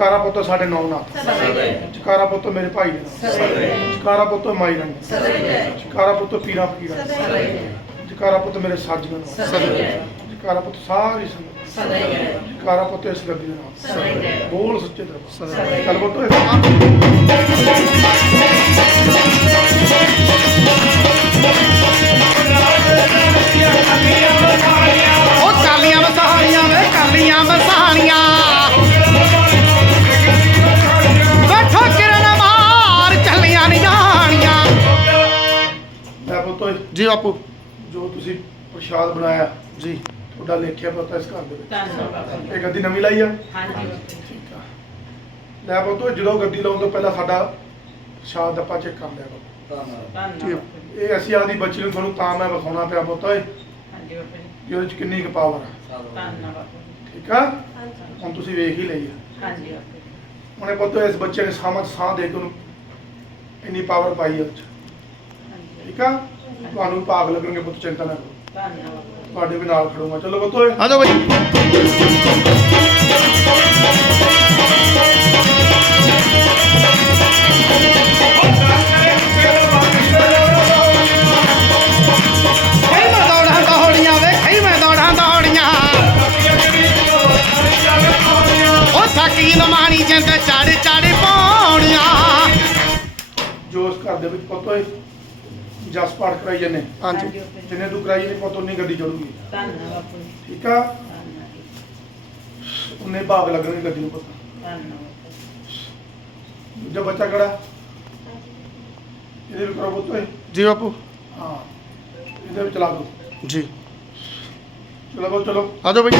ਜਕਾਰਾ ਪੁੱਤ ਸਾਡੇ ਨੌ ਨਾਥ ਜਕਾਰਾ ਪੁੱਤ ਮੇਰੇ ਭਾਈ ਦੇ ਨਾਮ ਜਕਾਰਾ ਪੁੱਤ ਮਾਈ ਰੰਗ ਜਕਾਰਾ ਪੁੱਤ ਪੀਰਾ ਫਕੀਰਾ ਜਕਾਰਾ ਪੁੱਤ ਮੇਰੇ ਸਾਜੀਆਂ ਨੂੰ ਜਕਾਰਾ ਪੁੱਤ ਸਾਰੀ ਸੰਗਤ ਜਕਾਰਾ ਪੁੱਤ ਇਸ ਗੱਦੀ ਦੇ ਨਾਮ ਬੋਲ ਸੱਚੇ ਦਰਬਾਰ। ਚੱਲ ਪੁੱਤ ਇਹ ਉਹ ਜੀ ਬਾਪੂ। ਜੋ ਤੁਸੀਂ ਪ੍ਰਸ਼ਾਦ ਬਣਾਇਆ ਜੀ। ਤੁਹਾਡਾ ਲੇਖਿਆ ਪੁੱਤ ਇਸ ਘਰ ਦੇ ਵਿੱਚ? ਇਹ ਗੱਦੀ ਨਵੀਂ ਲਾਈ ਆ? ਹਾਂਜੀ। ਠੀਕ ਆ। ਲੈ ਪੁੱਤ ਜਦੋਂ ਗੱਦੀ ਲਾਉਣ ਤੋਂ ਪਹਿਲਾਂ ਸਾਡਾ ਪ੍ਰਸ਼ਾਦ ਆਪਾਂ ਚੈੱਕ ਕਰ ਲਿਆ ਇਹ ਅਸੀਂ ਆਦੀ ਬੱਚੀ ਨੂੰ ਤੁਹਾਨੂੰ ਤਾਂ ਮੈਂ ਵਿਖਾਉਣਾ ਪਿਆ ਪੁੱਤ ਓਏ। ਹਾਂਜੀ ਬਾਬਾ ਜੀ। ਉਹਦੇ ਚ ਕਿੰਨੀ ਕੁ ਪਾਵਰ ਆ। ਧੰਨਵਾਦ ਠੀਕ ਆ? ਹੁਣ ਤੁਸੀਂ ਵੇਖ ਹੀ ਲਈ ਆ। ਹਾਂਜੀ ਜੀ। ਉਹਨੇ ਪੁੱਤ ਇਸ ਬੱਚੇ ਨੇ ਸਾਹ ਸਾਹ ਦੇ ਕੇ ਉਹਨੂੰ ਇੰਨੀ ਪਾਵਰ ਪਾਈ ਹੈ ਉਹ 'ਚ ਹਾਂਜੀ। ਠੀਕ ਆ? ਤੁਹਾਨੂੰ ਭਾਗ ਲੱਗਣਗੇ ਪੁੱਤ ਚਿੰਤਾ ਨਾ ਕਰੋ ਧੰਨਵਾਦ। ਤੁਹਾਡੇ ਵੀ ਨਾਲ ਖੜੂੰਗਾ। ਚਲੋ ਪੁੱਤ ਓਏ ਆ ਜਾਓ ਬਈ। ਕਰਾਈ ਜਾਂਦੇ ਹਾਂਜੀ। ਜਿੰਨੇ ਤੂੰ ਕਰਾਈ ਜਾਂਦੇ ਪੁੱਤ ਉਨੀ ਗੱਡੀ ਚੜੂਗੀ। ਧੰਨਵਾਦ ਜੀ। ਠੀਕ ਆ? ਧੰਨਵਾਦ। ਉਨੇ ਭਾਗ ਲੱਗਣਗੇ ਗੱਡੀ ਨੂੰ ਪੁੱਤ। ਧੰਨਵਾਦ। ਦੂਜਾ ਬੱਚਾ ਕਿਹੜਾ? ਇਹਦੇ ਵੀ ਕਰੋ ਪੁੱਤ ਓਏ। ਜੀ ਬਾਪੂ। ਹਾਂ ਇਹਦੇ ਵਿੱਚ ਚਲਾ ਦੋ। ਜੀ। ਚਲੋ ਪੁੱਤ ਚਲੋ। ਆ ਜਾਓ ਬਈ।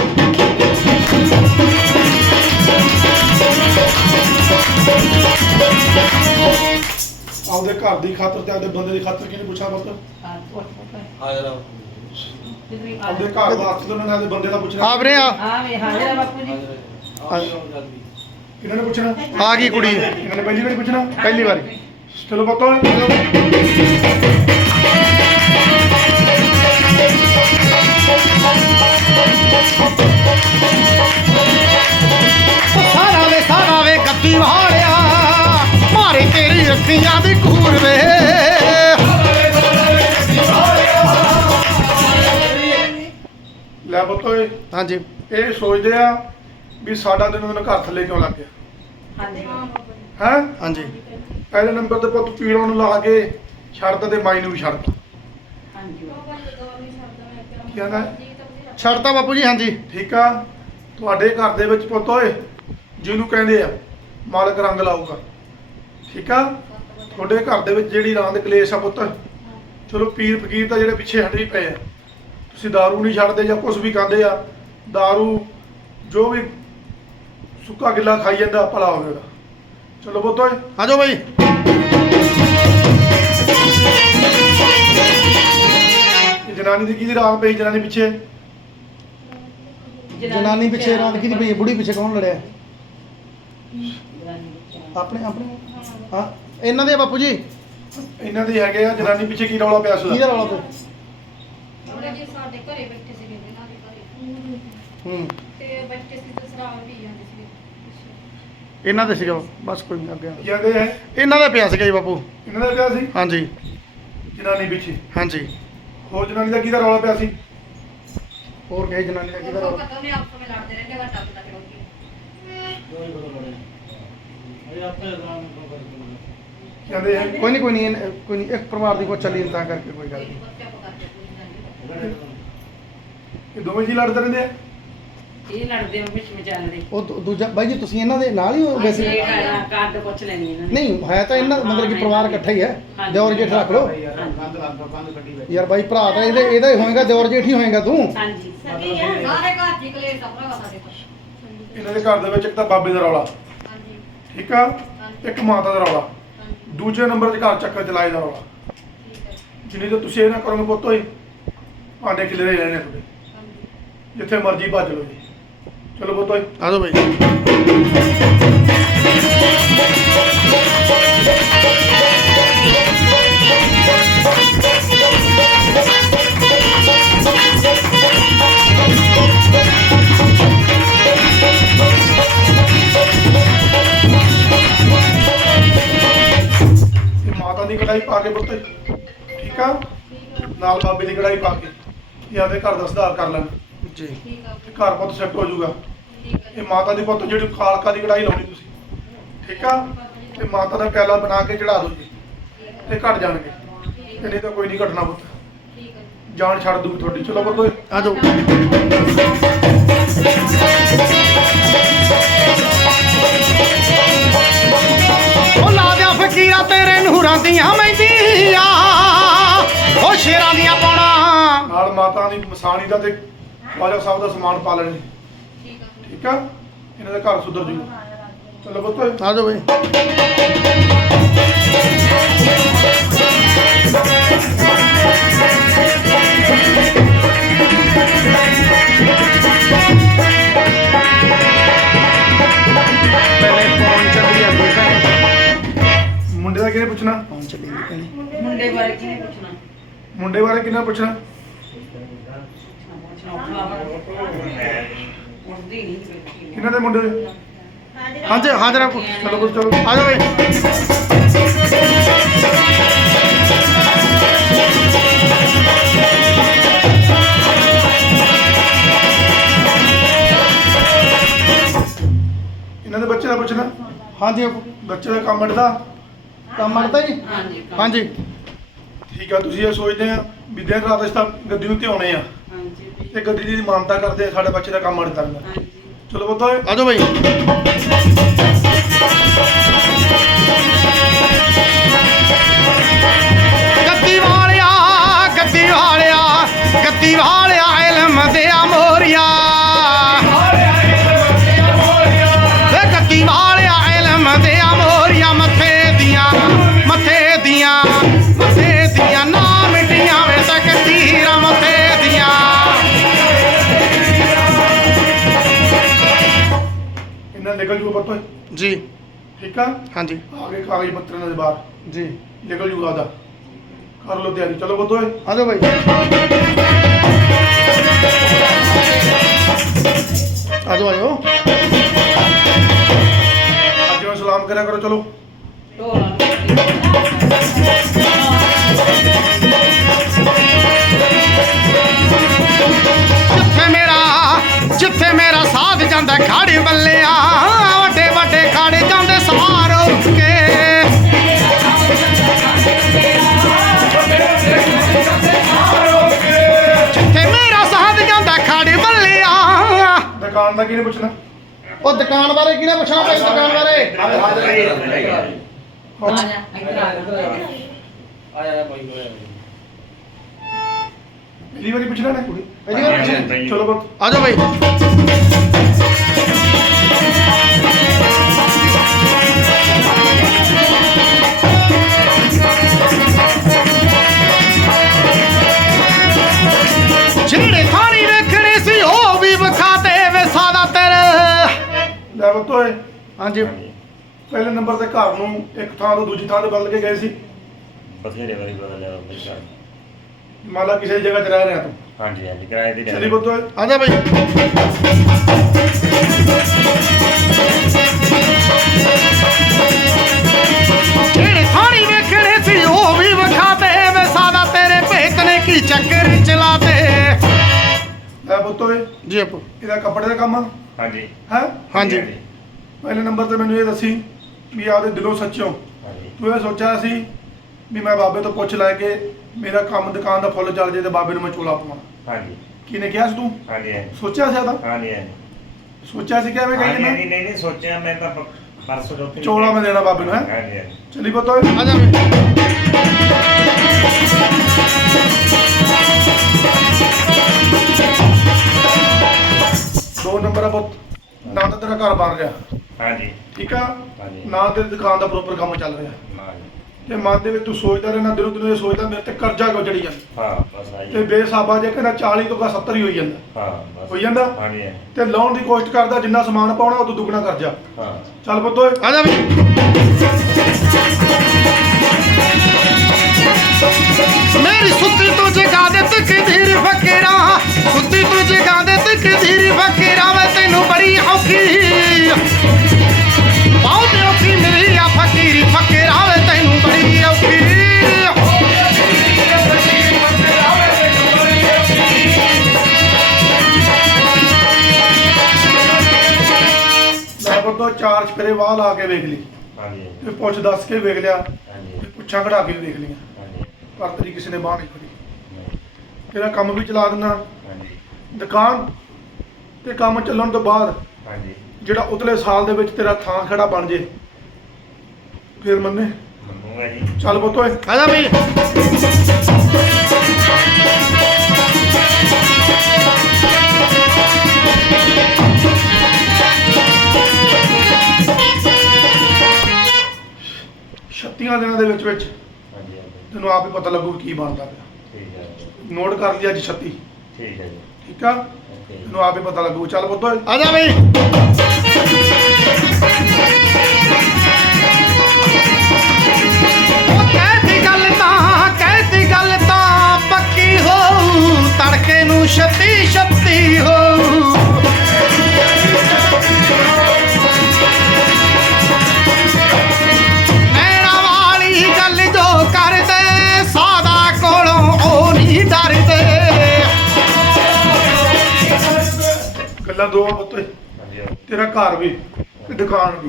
ਆਪਦੇ ਘਰ ਦੀ ਖਾਤਰ ਤੇ ਆਪਦੇ ਬੰਦੇ ਦੀ ਖਾਤਰ ਕਿਹਨੇ ਪੁੱਛਣਾ ਪੁੱਤ ਉੱਠ ਹਾਜ਼ਰ ਆਪਦੇ ਘਰ ਵਾਸਤੇ ਤਾਂ ਉਹਨਾਂ ਨੇ ਆਪਦੇ ਬੰਦੇ ਦਾ ਪੁੱਛਣਾ। ਆ ਵੀਰੇ ਆ। ਹਾਂ ਵੇ ਹਾਜ਼ਰ ਆ ਬਾਪੂ ਜੀ। ਕਿਹਨਾਂ ਨੇ ਪੁੱਛਣਾ? ਆ ਗਈ ਕੁੜੀ। ਇਹਨਾਂ ਨੇ ਪਹਿਲੀ ਵਾਰੀ ਪੁੱਛਣਾ? ਪਹਿਲੀ ਵਾਰੀ। ਚਲੋ ਪੁੱਤ। ਹਾਂਜੀ। ਇਹ ਸੋਚਦੇ ਆ ਵੀ ਸਾਡਾ ਦਿਨ ਦਿਨ ਘਰ ਥੱਲੇ ਕਿਉਂ ਲੱਗ ਗਿਆ? ਹਾਂਜੀ। ਹੈ? ਹਾਂਜੀ। ਪਹਿਲੇ ਨੰਬਰ ਤੇ ਪੁੱਤ ਪੀੜੋਂ ਨੂੰ ਲਾ ਕੇ ਛੱਡਦਾ ਤੇ ਮਾਈ ਨੂੰ ਵੀ ਛੱਡਦਾ ਹਾਂਜੀ। ਬਾਬਾ ਕੀ ਕਹਿੰਦਾ? ਛੱਡਤਾ ਬਾਪੂ ਜੀ ਹਾਂਜੀ। ਠੀਕ ਆ? ਤੁਹਾਡੇ ਘਰ ਦੇ ਵਿੱਚ ਪੁੱਤ ਓਏ ਜਿਹਨੂੰ ਕਹਿੰਦੇ ਆ ਮਾਲਕ ਰੰਗ ਲਾਊਗਾ। ਠੀਕ ਆ? ਤੁਹਾਡੇ ਘਰ ਦੇ ਵਿੱਚ ਜਿਹੜੀ ਰਾਂਦ ਕਲੇਸ਼ ਆ ਪੁੱਤ ਚਲੋ ਪੀਰ ਫਕੀਰ ਤਾਂ ਜਿਹੜੇ ਪਿੱਛੇ ਹਟ ਪਏ ਆ। ਤੁਸੀਂ दारू ਨਹੀਂ ਛੱਡਦੇ ਜਾਂ ਕੁਝ ਵੀ ਖਾਂਦੇ ਆ दारू ਜੋ ਵੀ ਸੁੱਕਾ ਗਿੱਲਾ ਖਾਈ ਜਾਂਦਾ ਭਲਾ ਹੋਵੇਗਾ ਚਲੋ ਪੁੱਤ ਓਏ ਆ ਜਾਓ ਬਈ ਇਹ ਜਨਾਨੀ ਦੀ ਕਿਹਦੀ ਰਾਂਦ ਪਈ ਜਨਾਨੀ ਪਿੱਛੇ ਜਨਾਨੀ ਪਿੱਛੇ ਰਾਤ ਕਿਹਦੀ ਪਈ ਹੈ? ਬੁੜੀ ਪਿੱਛੇ ਕੌਣ ਲੜਿਆ ਜਨਾਨੀ ਪਿੱਛੇ। ਆਪਣੇ ਆਪਣੇ ਹਾਂ ਇਹਨਾਂ ਦੇ ਆ ਬਾਪੂ ਜੀ ਇਹਨਾਂ ਦੇ ਹੈਗੇ ਆ ਜਨਾਨੀ ਪਿੱਛੇ ਕੀ ਰੌਲਾ ਪਿਆ ਸੀ ਕਿਹਦਾ ਰੌਲਾ ਪਿਆ ਜਿਹਾ ਸਾਡੇ ਘਰੇ ਬੈਠੇ ਹੂੰ ਤੇ ਬੈਠੇ ਸੀ ਤੇ ਸ਼ਰਾਬ ਪੀ ਜਾਂਦੇ ਸੀਗੇ। ਇਹਨਾਂ ਦੇ ਸੀਗਾ ਬਸ ਕੋਈ ਨਹੀਂ ਅੱਗੇ। ਕਹਿੰਦੇ ਆ? ਇਹਨਾਂ ਦਾ ਪਿਆ ਸੀਗਾ ਜੀ ਬਾਪੂ। ਇਹਨਾਂ ਦਾ ਪਿਆ ਸੀ? ਹਾਂਜੀ। ਜਨਾਨੀ ਪਿੱਛੇ। ਹਾਂਜੀ। ਹੋਰ ਜਨਾਨੀ ਦਾ ਕਿਹਦਾ ਰੌਲਾ ਪਿਆ ਸੀ? ਹੋਰ ਕਹੇ ਜਨਾਨੀ ਦਾ ਕਿਹਦਾ ਰੌਲਾ? ਪਤਾ ਨਹੀਂ ਆਪਸ ਵਿੱਚ ਲੜਦੇ ਰਹਿੰਦੇ ਵਾ ਟੱਪ ਤੱਕ ਰੋਕੀ ਕਹਿੰਦੇ ਆ? ਕੋਈ ਨਹੀਂ ਕੋਈ ਨਹੀਂ ਕੋਈ ਨਹੀਂ ਇੱਕ ਪਰਿਵਾਰ ਦੀ ਕੋਈ ਚੱਲੀ ਨੀ ਤਾਂ ਕਰਕੇ ਕੋਈ ਗੱਲ ਨਹੀਂ ਬੱਚਾ ਪਕਾ ਕੇ ਕੋਈ ਜਾਂਦੀ। ਇਹ ਦੋਵੇਂ ਜੀ ਲੜਦੇ ਰਹਿੰਦੇ ਆ? ਇਹ ਲੜਦੇ ਵਿੱਚ ਵਿਚਾਲਦੇ ਉਹ ਦੂ- ਦੂਜਾ ਬਾਈ ਜੀ ਤੁਸੀਂ ਇਹਨਾਂ ਦੇ ਨਾਲ ਹੀ ਹੋ ਵੈਸੇ? ਇਹ ਕਾਰਡ ਪੁੱਛ ਲੈਣੀ ਇਹਨਾਂ ਨੇ। ਨਹੀਂ ਹੈ ਤਾਂ ਇਹਨਾਂ ਮਤਲਬ ਕਿ ਪਰਿਵਾਰ ਇਕੱਠਾ ਹੀ ਹੈ। ਦਿਓਰ ਜੇਠ ਰੱਖ ਲਓ। ਯਾਰ ਬਾਈ ਭਰਾ ਤਾਂ ਇਹਦੇ ਇਹਦਾ ਹੀ ਹੋਏਗਾ ਦਿਓਰ ਜੇਠ ਹੀ ਹੋਏਗਾ ਤੂੰ। ਹਾਂਜੀ। ਸਾਰੇ ਘਰ ਜੀ ਕਲੇਸ਼ ਆ ਭਰਾਵਾ ਸਾਡੇ ਕੋਲ ਇਹਨਾਂ ਦੇ ਘਰ ਦੇ ਵਿੱਚ ਇੱਕ ਤਾਂ ਬਾਬੇ ਦਾ ਰੌਲਾ। ਹਾਂਜੀ। ਠੀਕ ਆ? ਇੱਕ ਮਾਤਾ ਦਾ ਰੌਲਾ। ਹਾਂਜੀ। ਦੂਜੇ ਨੰਬਰ 'ਤੇ ਘਰ ਚੱਕਰ ਚਲਾਏ ਦਾ ਰੌਲਾ। ਠੀਕ ਹੈ। ਜਿੰਨੀ ਤਾਂ ਤੁਸੀਂ ਇਹ ਨਾ ਕਰੋਗੇ ਪੁੱਤ ਹੋਈ ਭਾਂਡੇ ਖਿਲਰੇ ਰਹਿਣੇ ਤੁਹਾਡੇ। ਹਾਂਜੀ ਜਿੱਥੇ ਮਰਜ਼ੀ ਭੱਜ ਲਓ ਜੀ। ਚਲੋ ਬੋਤੋ ਆ ਜਾਓ ਭਾਈ ਮਾਤਾ ਦੀ ਕੜਾਈ ਪਾ ਕੇ ਪੁੱਤ ਠੀਕ ਆ? ਨਾਲ ਬਾਬੇ ਦੀ ਕੜਾਈ ਪਾ ਕੇ। ਇਹ ਘਰ ਦਾ ਸੁਧਾਰ ਕਰ ਲੈਣਾ। ਜੀ। ਠੀਕ ਆ ਤੇ ਘਰ ਪੁੱਤ ਸੈੱਟ ਹੋ ਜਾਊਗਾ। ਠੀਕ ਆ ਇਹ ਮਾਤਾ ਦੀ ਪੁੱਤ ਜਿਹੜੀ ਕਾਲਕਾ ਦੀ ਕਢਾਈ ਲਾਉਣੀ ਤੁਸੀਂ। ਠੀਕ ਆ? ਤੇ ਮਾਤਾ ਦਾ ਕੈਲਾ ਬਣਾ ਕੇ ਚੜਾ ਦਿਓ ਜੀ। ਤੇ ਘਟ ਜਾਣਗੇ। ਤੇ ਨਹੀਂ ਤਾਂ ਕੋਈ ਨਹੀਂ ਘਟਣਾ ਪੁੱਤ। ਠੀਕ ਆ ਜਾਨ ਛੱਡ ਦੂਗੀ ਤੁਹਾਡੀ। ਚਲੋ ਪੁੱਤ ਆ ਜਾਓ। ਉਹ ਲਾ ਦਿਆਂ ਫਕੀਰਾ ਤੇਰੇ ਨੂਰਾਂ ਦੀਆਂ ਮਹਿੰਦੀਆਂ। ਉਹ ਸ਼ੇਰਾਂ ਦੀਆਂ ਪਾਉਣਾ। ਨਾਲ ਮਾਤਾ ਦੀ ਮਸਾਣੀ ਦਾ ਤੇ ਖਵਾਜਾ ਸਾਹਿਬ ਦਾ ਸਮਾਨ ਪਾ ਲੈਣੇ। ਠੀਕ ਆ। ਠੀਕ ਆ? ਇਹਨਾਂ ਦਾ ਘਰ ਸੁਧਰ ਜੂਗਾ ਚਲੋ ਪੁੱਤ। ਆ ਜਾਓ ਬਈ। ਮੁੰਡੇ ਦਾ ਕਿਹਨੇ ਪੁੱਛਣਾ? ਪਹੁੰਚ ਮੁੰਡੇ ਬਾਰੇ ਕਿਹਨੇ ਪੁੱਛਣਾ? ਮੁੰਡੇ ਬਾਰੇ ਕਿਹਨੇ ਪੁੱਛਣਾ? ਉੱਠਦੀ ਨਹੀਂ ਬੈਠੀ ਕਿਹਨਾਂ ਦੇ ਮੁੰਡੇ ਦੇ? ਹਾਂਜੀ ਹਾਜ਼ਰ ਚਲੋ ਪੁੱਤ ਚਲੋ। ਆ ਜਾਓ ਇਹਨਾਂ ਦੇ ਬੱਚੇ ਦਾ ਪੁੱਛਣਾ? ਹਾਂਜੀ ਬੱਚੇ ਦਾ ਕੰਮ ਅੜਦਾ। ਕੰਮ ਮੜਦਾ ਜੀ? ਹਾਂਜੀ ਹਾਂਜੀ। ਠੀਕ ਆ ਤੁਸੀਂ ਇਹ ਸੋਚਦੇ ਆ ਵੀ ਦਿਨ ਰਾਤ ਅਸੀਂ ਤਾਂ ਗੱਦੀ ਨੂੰ ਧਿਆਉਣੇ ਆ। ਤੇ ਗੱਡੀ ਦੀ ਮਾਨਤਾ ਕਰਦੇ ਆ, ਸਾਡੇ ਬੱਚੇ ਦਾ ਕੰਮ ਅੜਦਾ ਰਹਿੰਦਾ ਹਾਂਜੀ ਚਲੋ ਪੁੱਤ ਆ ਜਾਓ ਬਈ। ਜੂਗਾ ਪੁੱਤ ਜੀ। ਠੀਕ ਆ? ਹਾਂਜੀ। ਆਗੇ ਕਾਗਜ਼ ਪੱਤਰ ਦੇ ਬਾਹਰ। ਜੀ। ਨਿਕਲ ਜੂਗਾ ਉਹਦਾ। ਕਰ ਲਓ ਤਿਆਰੀ। ਚਲੋ ਓਏ। ਆ ਜਾਓ ਬਾਈ। ਆ ਜਾਓ ਆਇਓ ਅੱਜ ਮੈਂ ਸਲਾਮ ਕਰਿਆ ਕਰੋ ਚਲੋ। ਜਿੱਥੇ ਮੇਰਾ ਜਿੱਥੇ ਮੇਰਾ ਸਾਧ ਜਾਂਦਾ ਖਾੜੇ ਬੱਲਿਆ ਦੁਕਾਨ ਦਾ ਕਿਹਨੇ ਪੁੱਛਣਾ? ਉਹ ਦੁਕਾਨ ਬਾਰੇ ਕਿਹਨੇ ਪੁੱਛਣਾ ਭਾਈ ਦੁਕਾਨ ਬਾਰੇ? ਆ ਜਾ ਇੱਧਰ ਆ ਜਾ। ਪਹਿਲੀ ਵਾਰੀ ਪੁੱਛਣਾ ਨੇ? ਕੁੜੀ ਪਹਿਲੀ ਵਾਰ ਪੁੱਛਣਾ? ਚਲੋ ਪੁੱਤ ਆ ਜਾਓ ਬਾਈ ਓਏ ਹਾਂਜੀ। ਪਹਿਲੇ ਨੰਬਰ ਤੇ ਘਰ ਨੂੰ ਇੱਕ ਥਾਂ ਤੋਂ ਦੂਜੀ ਥਾਂ ਤੇ ਬਦਲ ਕੇ ਗਏ ਸੀ। ਬਥੇਰੇ ਵਾਰੀ ਬਦਲਿਆ ਬਈ ਘਰ। ਮੰਨ ਲਾ ਕਿਸੇ ਜਗ੍ਹਾ 'ਚ ਰਹਿ ਰਿਹਾ ਤੂੰ। ਹਾਂਜੀ ਹਾਂਜੀ ਕਿਰਾਏ ਤੇ ਚਲੀ ਓਏ ਆ ਜਾ ਬਾਈ। ਜਿਹੜੇ ਥਾਣੀ ਵੇਖਣੇ ਸੀ ਉਹ ਵੀ ਵਿਖਾ ਦੇ ਵੇ ਸਾਦਾ ਤੇਰੇ ਭੇਤ ਨੇ ਕੀ ਚੱਕਰ ਚਲਾਤੇ। ਲੈ ਪੁੱਤ ਓਏ ਜੀ ਆਪੋ। ਇਹਦਾ ਕੱਪੜੇ ਦਾ ਕੰਮ ਆ। ਹਾਂਜੀ। ਹੈ? ਹਾਂਜੀ। ਪਹਿਲੇ ਨੰਬਰ ਤੇ ਮੈਨੂੰ ਇਹ ਦੱਸੀ ਵੀ ਆਪਦੇ ਦਿਲੋਂ ਸੱਚੋਂ ਹਾਂਜੀ। ਤੂੰ ਇਹ ਸੋਚਿਆ ਸੀ ਵੀ ਮੈਂ ਬਾਬੇ ਤੋਂ ਪੁੱਛ ਲੈ ਕੇ ਮੇਰਾ ਕੰਮ ਦੁਕਾਨ ਦਾ ਫੁੱਲ ਚੱਲ ਜੇ ਤੇ ਬਾਬੇ ਨੂੰ ਮੈਂ ਚੋਲਾ ਪਵਾਂ। ਹਾਂਜੀ। ਕਿਹਨੇ ਕਿਹਾ ਸੀ ਤੂੰ? ਹਾਂਜੀ ਹਾਂਜੀ। ਸੋਚਿਆ ਸੀ ਆਦਾ ਹਾਂਜੀ ਹਾਂਜੀ। ਸੋਚਿਆ ਸੀ ਕਿ ਐਵੇਂ ਹਾਂਜੀ, ਨਹੀਂ ਨਹੀਂ ਸੋਚਿਆ ਮੈਂ ਤਾਂ ਪ- ਪਰਸੋਂ ਚੌਥੇ ਚੌਲਾਂ ਮੈਂ ਦੇਣਾ ਬਾਬੇ ਨੂੰ, ਹੈਂ? ਹਾਂਜੀ ਹਾਂਜੀ। ਚਲੀ ਪੁੱਤ ਓਏ। ਆ ਜਾ ਦੋ ਨੰਬਰ ਆ ਪੁੱਤ। ਨਾ ਤਾਂ ਤੇਰਾ ਘਰ ਬਣ ਰਿਹਾ ਹਾਂਜੀ। ਠੀਕ ਆ? ਹਾਂਜੀ। ਨਾ ਤੇਰੀ ਦੁਕਾਨ ਦਾ ਪ੍ਰੋਪਰ ਕੰਮ ਚੱਲ ਰਿਹਾ। ਹਾਂਜੀ। ਤੇ ਮਨ ਦੇ ਵਿੱਚ ਤੂੰ ਸੋਚਦਾ ਰਹਿਣਾ ਦਿਨੋਂ ਦਿਨ ਇਹ ਸੋਚਦਾ ਮੇਰੇ ਤੇ ਕਰਜ਼ਾ ਕਿਉਂ ਚੜੀ ਜਾਂਦਾ? ਹਾਂ ਬਸ ਆਈ ਤੇ ਬੇਸਾਬਾ ਜੇ ਕਹਿੰਦਾ 40 ਤੋਂ ਕਾ 70 ਹੀ ਹੋਈ ਜਾਂਦਾ। ਹਾਂ ਬਸ। ਹੋਈ ਜਾਂਦਾ? ਹਾਂਜੀ ਤੇ ਲਾਉਣ ਦੀ ਕੋਸ਼ਿਸ਼ ਕਰਦਾ ਜਿੰਨਾ ਸਮਾਨ ਪਾਉਣਾ ਉਹ ਤੋਂ ਦੁੱਗਣਾ ਕਰਜ਼ਾ। ਹਾਂ। ਚੱਲ ਪੁੱਤ ਓਏ। ਆ ਜਾ ਸੁੱਤੀ ਤੂੰ ਜਗਾ ਦੇ ਤਕਦੀਰ ਫਕੀਰਾ। ਸੁੱਤੀ ਤੂੰ ਜਗਾ ਦੇ ਤਕਦੀਰ ਫਕੀਰਾ ਮੈਂ ਤੈਨੂੰ ਬੜੀ ਔਖੀ। ਬਹੁਤ ਔਖੀ ਮਿਲੀ ਆ ਚਾਰ ਚਪਰੇ ਬਾਹ ਵੇਖ ਲਈ। ਪੁੱਛ ਦੱਸ ਕੇ ਵੇਖ ਲਿਆ। ਪੁੱਛਾਂ ਘੜਾ ਕੇ ਵੇਖ ਲਈਆਂ। ਪਰ ਤੇਰੀ ਕਿਸੇ ਨੇ ਬਾਹ ਨਹੀਂ ਫੜੀ। ਤੇਰਾ ਕੰਮ ਵੀ ਚਲਾ ਦਿੰਦਾ। ਦੁਕਾਨ ਤੇ ਕੰਮ ਚੱਲਣ ਤੋਂ ਬਾਅਦ ਹਾਂਜੀ। ਜਿਹੜਾ ਉਤਲੇ ਸਾਲ ਦੇ ਵਿੱਚ ਤੇਰਾ ਥਾਂ ਖੜਾ ਬਣ ਜੇ। ਫਿਰ ਮੰਨੇ। ਮੰਨੂਗਾ ਜੀ। ਚੱਲ ਪੁੱਤ ਓਏ। ਆ ਜਾ ਬਈ ਛੱਤੀਆਂ ਦਿਨਾਂ ਦੇ ਵਿੱਚ ਵਿੱਚ ਹਾਂਜੀ ਹਾਂਜੀ। ਤੈਨੂੰ ਆਪੇ ਪਤਾ ਲੱਗੂ ਕੀ ਬਣਦਾ ਪਿਆ। ਠੀਕ ਹੈ ਜੀ, ਨੋਟ ਕਰ ਲਈ ਅੱਜ 36 ਠੀਕ ਹੈ ਜੀ। ਠੀਕ ਆ? ਓਕੇ। ਜੀ ਤੈਨੂੰ ਆਪੇ ਪਤਾ ਲੱਗੂ। ਚੱਲ ਪੁੱਤ ਓਏ। ਆ ਜਾ ਬਈ ਪੱਕੀ ਤੜਕੇ ਨੂੰ ਛੱਤੀ ਛੱਤੀ ਹੋਊ ਗੱਲਾਂ ਦੋ ਆ ਤੇਰਾ ਘਰ ਵੀ ਤੇ ਦੁਕਾਨ ਵੀ।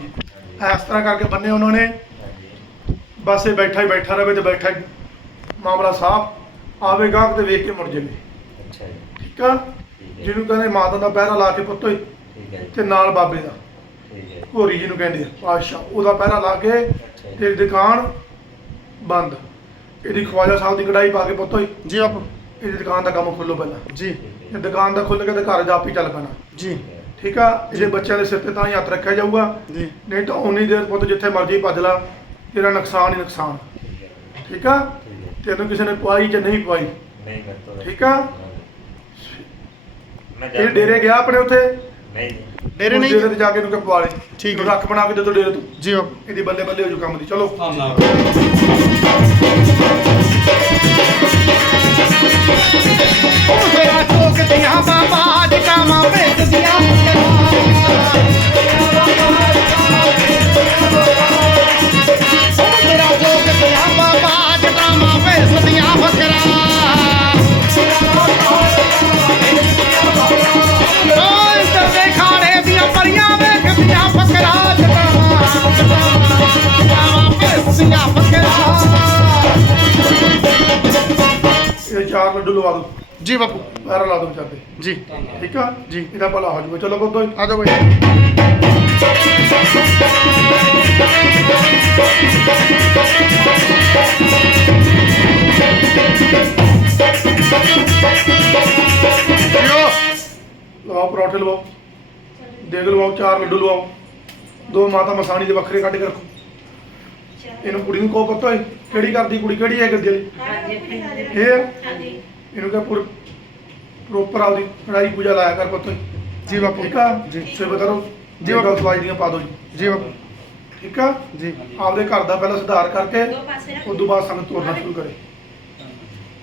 ਇਸ ਤਰ੍ਹਾਂ ਕਰਕੇ ਬੰਨੇ ਉਹਨਾਂ ਨੇ। ਬਸ ਇਹ ਬੈਠਾ ਹੀ ਬੈਠਾ ਰਵੇ ਤੇ ਬੈਠਾ ਮਾਮਲਾ ਸਾਫ਼। ਆਵੇ ਗਾਹਕ ਤੇ ਵੇਖ ਕੇ ਮੁੜ ਜਾਵੇ ਅੱਛਾ ਜੀ। ਠੀਕ ਆ? ਜਿਹਨੂੰ ਕਹਿੰਦੇ ਮਾਤਾ ਦਾ ਪਹਿਰਾ ਲਾ ਕੇ ਪੁੱਤ ਠੀਕ ਹੈ ਜੀ। ਤੇ ਨਾਲ ਬਾਬੇ ਦਾ। ਠੀਕ ਹੈ ਘੋਰੀ ਜਿਹਨੂੰ ਕਹਿੰਦੇ ਆ ਪਾਤਸ਼ਾਹ ਉਹਦਾ ਪਹਿਰਾ ਲਾ ਕੇ ਤੇ ਦੁਕਾਨ ਬੰਦ। ਇਹਦੀ ਖਵਾਜਾ ਸਾਹਿਬ ਦੀ ਕਢਾਈ ਪਾ ਕੇ ਪੁੱਤ ਜੀ ਬਾਪੂ ਇਹਦੀ ਦੁਕਾਨ ਦਾ ਕੰਮ ਖੋਲੋ ਪਹਿਲਾਂ। ਜੀ। ਤੇ ਦੁਕਾਨ ਦਾ ਖੁੱਲ ਕੇ ਤੇ ਘਰ ਜਾ ਆਪੇ ਚੱਲ ਪੈਣਾ। ਜੀ। ਠੀਕ ਆ? ਇਹਦੇ ਬੱਚਿਆਂ ਦੇ ਸਿਰ ਤੇ ਤਾਂ ਹੀ ਹੱਥ ਰੱਖਿਆ ਜਾਊਗਾ। ਜੀ। ਨਹੀਂ ਤਾਂ ਉਨੀ ਦੇਰ ਪੁੱਤ ਜਿੱਥੇ ਮਰਜ਼ੀ ਭੱਜ ਲਾ। ਤੇਰਾ ਨੁਕਸਾਨ ਹੀ ਨੁਕਸਾਨ। ਠੀਕ ਆ? ਠੀਕ ਹੈ। ਤੈਨੂੰ ਕਿਸੇ ਨੇ ਪਵਾਈ ਜਾਂ ਨਹੀਂ ਪਵਾਈ ਨਹੀਂ ਮੈਂ ਤਾਂ ਠੀਕ ਆ? ਮੈਂ ਇਹ ਡੇਰੇ ਗਿਆ ਆਪਣੇ ਉੱਥੇ? ਨਹੀਂ ਜੀ। ਡੇਰੇ ਨਹੀਂ ਡੇਰੇ ਤੇ ਜਾ ਕੇ ਇਹਨੂੰ ਕਿ ਪਵਾ ਲੈ ਠੀਕ ਹੈ। ਰੱਖ ਬਣਾ ਕੇ ਦੇ ਦੋ ਡੇਰੇ ਤੋਂ। ਜੀ ਬਾਪੂ ਇਹਦੀ ਬੱਲੇ ਬੱਲੇ ਹੋ ਜੂ ਕੰਮ ਦੀ। ਚਲੋ। ਉਹ ਤੇਰਾ ਚੋਕਦੀਆਂ ਬਾਬਾ ਜਟਾਵਾਂ ਵੇਚਦੀਆਂ ਉਹ ਲੱਡੂ ਲਵਾ ਦੋ। ਜੀ ਬਾਪੂ। ਪੈਰਾ ਲਾ ਦੋ ਚਾਹਤੇ ਜੀ। ਠੀਕ ਆ? ਜੀ। ਇਹਦਾ ਭਲਾ ਹੋ ਜੂਗਾ। ਚਲੋ ਬੱਬਾ ਆ ਜਾਓ ਬਈ। ਲਵਾਓ ਪਰੌਠੇ ਲਵਾਓ। ਦੇਗ ਲਵਾਓ ਚਾਰ ਲੱਡੂ ਲਵਾਓ। ਦੋ ਮਾਤਾ ਮਸਾਣੀ ਦੇ ਵੱਖਰੇ ਕੱਢ ਕੇ ਰੱਖੋ। ਇਹਨੂੰ ਕੁੜੀ ਨੂੰ ਕਹੋ ਪਤਾ ਹੋਏ ਕਿਹੜੀ ਕਰਦੀ ਕੁੜੀ? ਕਿਹੜੀ ਹੈ ਗੱਦੀ ਵਾਲੀ? ਇਹ? ਇਹਨੂੰ ਕਹ ਪੂਰ ਪ੍ਰੋਪਰ ਆਪਦੀ ਪੜਾਈ ਪੂਜਾ ਲਾਇਆ ਕਰ ਪੁੱਤ। ਜੀ ਬਾਪੂ। ਠੀਕ ਆ? ਜੀ। ਸੇਵਾ ਕਰੋ। ਜੀ ਬਾਪੂ। ਦਵਾਈ ਦੀਆਂ ਪਾ ਦਿਓ ਜੀ। ਜੀ ਬਾਪੂ। ਠੀਕ ਆ? ਜੀ। ਆਪਦੇ ਘਰ ਦਾ ਪਹਿਲਾਂ ਸੁਧਾਰ ਕਰਕੇ ਉਸ ਤੋਂ ਬਾਅਦ ਸੰਗਤ ਤੋਰਨਾ ਸ਼ੁਰੂ ਕਰੇ।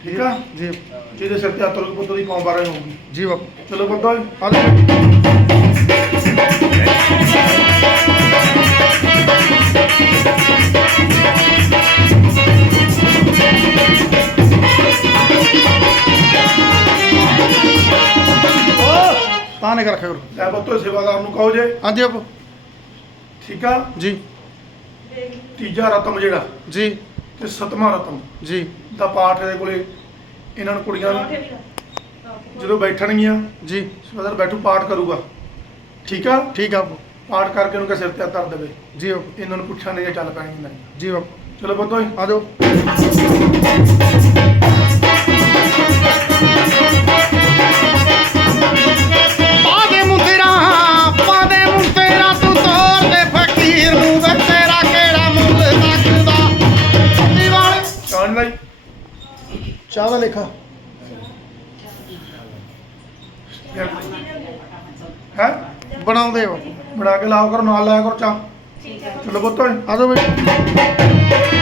ਠੀਕ ਆ? ਜੀ। ਜਿਹਦੇ ਸਿਰ ਤੇ ਰੋਕ ਪੁੱਤ ਦੀ ਕੌਮ ਬਾਰੇ ਹੋਊਗੀ। ਜੀ ਬਾਪੂ। ਚਲੋ ਬੱਬਾ ਓਏ ਕਰ ਰੱਖਿਆ ਕਰੋ। ਲੈ ਪੁੱਤੋ ਸੇਵਾਦਾਰ ਨੂੰ ਕਹੋ ਜੇ। ਹਾਂਜੀ ਬਾਪੂ। ਠੀਕ ਆ? ਜੀ। ਤੀਜਾ ਰਤਮ ਜਿਹੜਾ। ਜੀ। ਤੇ ਸਤਵਾਂ ਰਤਮ। ਜੀ। ਦਾ ਪਾਠ ਇਹਦੇ ਕੋਲੇ ਇਹਨਾਂ ਨੂੰ ਕੁੜੀਆਂ ਨੂੰ ਜਦੋਂ ਬੈਠਣਗੀਆਂ ਜੀ। ਸੇਵਾਦਾਰ ਬੈਠੂ ਪਾਠ ਕਰੂਗਾ। ਠੀਕ ਆ? ਠੀਕ ਆ ਪਾਠ ਕਰਕੇ ਉਹਨੂੰ ਕਹ ਸਿਰ ਤੇ ਧਰ ਦੇਵੇ। ਜੀ ਬਾਪੂ। ਇਹਨਾਂ ਨੂੰ ਪੁੱਛਾਂ ਨਹੀਂ ਚੱਲ ਪੈਣਗੇ ਨਹੀਂ। ਜੀ ਬਾਪੂ। ਚਲੋ ਪੁੱਤੋ ਆ ਜਾਓ। ਚਾਹ ਦਾ ਲੇਖਾ। ਹੈ? ਬਣਾਉਂਦੇ ਬਾਪੂ ਬਣਾ ਕੇ ਲਾਓ ਕਰੋ, ਨਾਲ ਲਾਇਆ ਕਰੋ ਚਾਹ। ਚਲੋ ਪੁੱਤੋ, ਆ ਜਾਓ ਬਈ।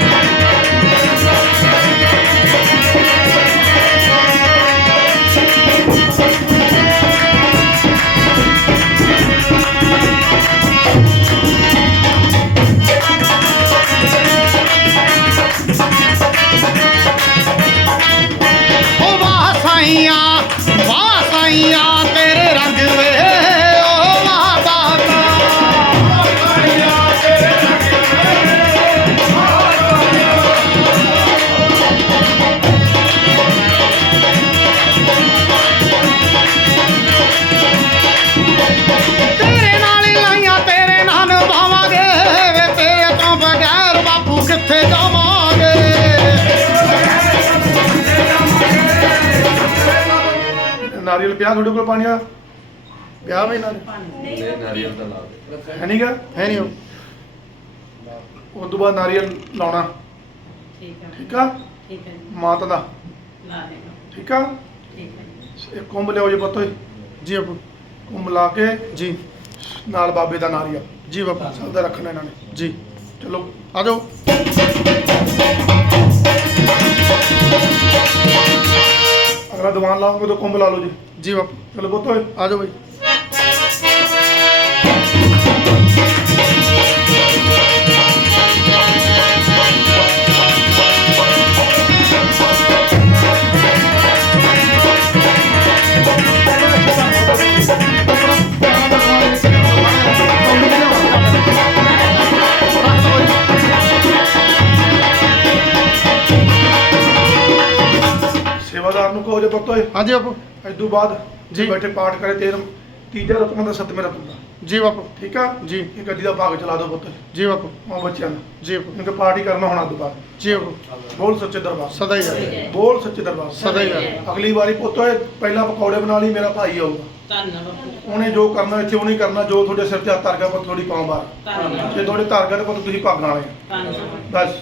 ਨਾਰੀਅਲ ਪਿਆ ਤੁਹਾਡੇ ਕੋਲ ਪਾਣੀ ਆ ਪਿਆ ਬਈ ਨਾਲ ਨਹੀਂ ਨਾਰੀਅਲ ਦਾ ਲਾ ਦੇ। ਹੈ ਨਹੀਂਗਾ? ਹੈ ਨਹੀਂ ਉਹ? ਉਸ ਤੋਂ ਬਾਅਦ ਨਾਰੀਅਲ ਲਾਉਣਾ। ਠੀਕ ਹੈ। ਠੀਕ ਆ? ਠੀਕ ਹੈ। ਜੀ। ਮਾਤਾ ਦਾ। ਲਾ ਦੇਣਾ। ਠੀਕ ਆ? ਠੀਕ ਹੈ। ਜੀ। ਇਹ ਕੁੰਭ ਲਿਓ ਜੇ ਪੁੱਤ ਓਏ। ਜੀ ਬਾਪੂ। ਕੁੰਭ ਲਾ ਕੇ ਜੀ। ਨਾਲ ਬਾਬੇ ਦਾ ਨਾਰੀਅਲ। ਜੀ ਬਾਪੂ ਸਭ ਦਾ ਰੱਖਣਾ ਇਹਨਾਂ ਨੇ। ਜੀ। ਚਲੋ ਆ ਜਾਓ। ਅਗਲਾ ਦੀਵਾਨ ਲਾਉਂਗੇ ਤਾਂ ਕੁੰਭ ਲਾ ਲਓ ਜੀ। ਜੀ ਬਾਪੂ। ਚਲੋ ਪੁੱਤ ਓਏ। ਆ ਜਾਓ ਬਈ। ਨੂੰ ਜੇ ਪੁੱਤ ਓਏ। ਹਾਂਜੀ ਬਾਪੂ। ਇਸ ਤੋਂ ਬਾਅਦ ਜੀ। ਜੀ। ਬੈਠੇ ਪਾਠ ਕਰੇ ਤੇਰ ਤੀਜਾ ਰਤਨ ਦਾ ਸਤਵੇਂ ਰਤਨ ਦਾ। ਜੀ ਬਾਪੂ। ਠੀਕ ਆ? ਜੀ। ਇਹ ਗੱਡੀ ਦਾ ਭਾਗ ਚਲਾ ਦਿਓ ਪੁੱਤ। ਜੀ ਬਾਪੂ। ਉਹ ਬੱਚਿਆਂ ਦਾ ਜੀ ਬਾਪੂ। ਕਿਉਂਕਿ ਪਾਠ ਹੀ ਕਰਨਾ ਹੋਣਾ ਦੁਬਾਰਾ ਜੀ ਬਾਪੂ। ਬੋਲ ਸੱਚੇ ਦਰਬਾਰ। ਸਦਾ ਹੀ ਜਾਏ ਬੋਲ ਸੱਚੇ ਦਰਬਾਰ। ਸਦਾ ਹੀ ਜਾਏ ਅਗਲੀ ਵਾਰੀ ਪੁੱਤ ਓਏ ਪਹਿਲਾਂ ਪਕੌੜੇ ਬਣਾ ਲਈ ਮੇਰਾ ਭਾਈ ਆਊਗਾ। ਧੰਨ ਬਾਪੂ ਉਹਨੇ ਜੋ ਕਰਨਾ ਇੱਥੇ ਉਹਨੇ ਕਰਨਾ ਜੋ ਤੁਹਾਡੇ ਸਿਰ ਤੇ ਹੱਥ ਧਰ ਗਿਆ ਪੁੱਤ ਥੋੜੀ ਪਾਉਂ ਬਾਹਰ। ਧੰਨ ਜੇ ਤੁਹਾਡੇ ਧਰ ਗਿਆ ਤਾਂ ਪੁੱਤ ਤੁਸੀਂ ਭਾਗਣ ਵਾਲੇ। ਧੰਨ ਬਸ।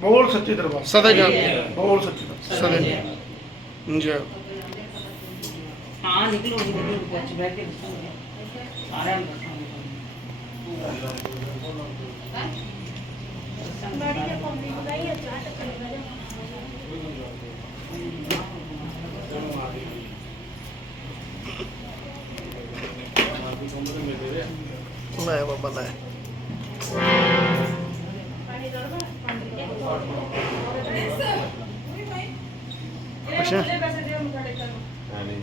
ਬੋਲ ਸੱਚੇ ਦਰਬਾਰ। ਸਦਾ ਹੀ ਜਾਏ ਬੋਲ ਸੱਚੇ ਦਰਬਾਰ। ਸਦਾ ਹੀ ਜਾਏ ਜੀ ਹਾਂ ਨਿਕਲੋ ਨਿਕਲੋ ਵਿੱਚ ਬਹਿ ਕੇ ਦੱਸਾਂਗੇ ਸਾਰਿਆਂ ਨੂੰ ਅੱਛਾ ਪੈਸੇ ਦਿਓ ਮੁੰਡਾ ਟੇਕਣ ਨੂੰ? ਨਹੀਂ